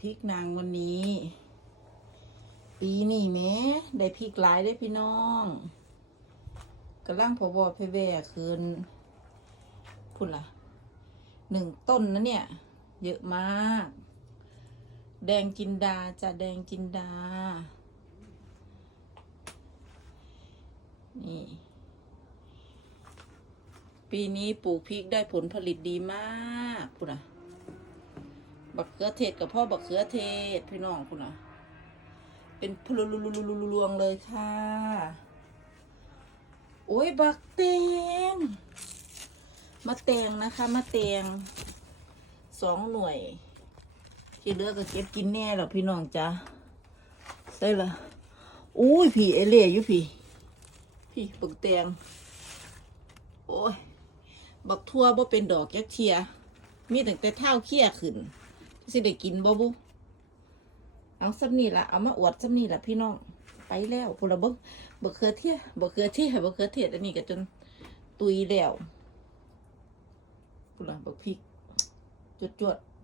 พริกนางวันนี้ ปีนี้แม้ได้พริกหลายได้พี่น้องกำลังพอบอเพแว่คืนพุ่นล่ะหนึ่งต้นนะเนี่ย เยอะมาก แดงจินดาจะแดงจินดา นี่ ปีนี้ปลูกพริกได้ผลผลิตดีมากพุ่นน่ะ บักเขือเทศกับพ่อบักเขือเทศพี่น้องคุณน่ะเป็นพลุลุลุลุลุลวงเลยค่ะ โอ้ยบักเตงมาแตงนะคะมาแตงสองหน่วย ที่เหลือก็เก็บกินแน่หรอพี่น้องจ้ะได้ละอุ้ยพี่เอเล่อยู่พี่พี่บักแตงโอ้ย บักทั่วบ่เป็นดอกยักเทีย มีตั้งแต่เท้าเขี้ยขึ้น สิได้กินบ่บุ เอาซ้ำนี่ละเอามาอวดซ้ำนี่ละพี่น้อง ไปแล้วพลเบิกบกเขือเทียบกเขือเทียบกเขือเทียอันนี้ก็จนตุยแล้วพลบกพริกจวดจวดๆ